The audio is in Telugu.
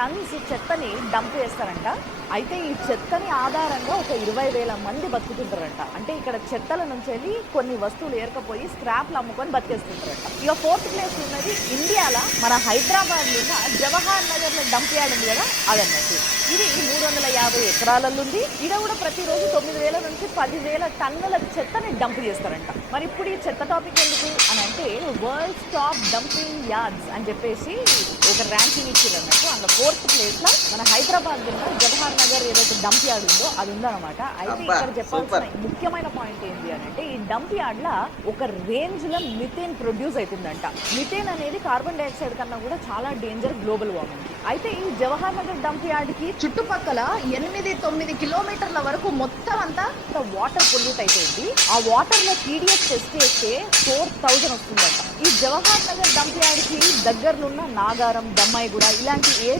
టన్స్ చెత్తని డంప్ చేస్తారంట. అయితే ఈ చెత్తని ఆధారంగా ఒక 20,000 మంది బతుకుతుంటారంట. అంటే ఇక్కడ చెత్తల నుంచి వెళ్ళి కొన్ని వస్తువులు ఏరకపోయి స్క్రాప్లు అమ్ముకొని బతికేస్తుంటారంట. ఇక 4th ప్లేస్ ఉన్నది ఇండియాలో మన హైదరాబాద్ ఉన్న జవహర్ నగర్ లో డంప్ యార్డ్ ఉంది కదా, అదన్నట్టు. ఇది 350 ఎకరాలలో ఉంది. ఇక్కడ కూడా ప్రతిరోజు 9,000 నుంచి 10,000 టన్నుల చెత్తని డంప్ చేస్తారంట. మరి ఇప్పుడు ఈ చెత్త టాపిక్ ఎందుకు అని అంటే, వరల్డ్ టాప్ డంపింగ్ యార్డ్స్ అని చెప్పేసి ఒక ర్యాంకింగ్ ఇచ్చారు అన్నట్టు. అందులో 4th ప్లేస్ లో మన హైదరాబాద్ ఉన్న జవహర్ నగర్ ఏదైతే డంప్ యార్డ్ ఉందో అది ఉందన్నమాట. అయితే ఇక్కడ చెప్పాల్సిన ముఖ్యమైన పాయింట్ ఏంటి అని అంటే, ఈ డంప్ యార్డ్ లా ఒక రేంజ్ లో మిథేన్ ప్రొడ్యూస్ అవుతుందంట. మిథేన్ అనేది కార్బన్ డైఆక్సైడ్ కన్నా కూడా చాలా డేంజర్ గ్లోబల్ వార్మింగ్. అయితే ఈ జవహర్ నగర్ డంప్ యార్డ్ కి చుట్టుపక్కల 8-9 కిలోమీటర్ల వరకు మొత్తం అంతా వాటర్ పొల్యూట్ అయిపోయింది. ఆ వాటర్ లో TDS టెస్ట్ చేస్తే 4,000 వస్తుందంట. ఈ జవహర్ నగర్ డంప్ యార్డ్ కి దగ్గరలో ఉన్న నాగారం, దమ్మాయిగూడ ఇలాంటి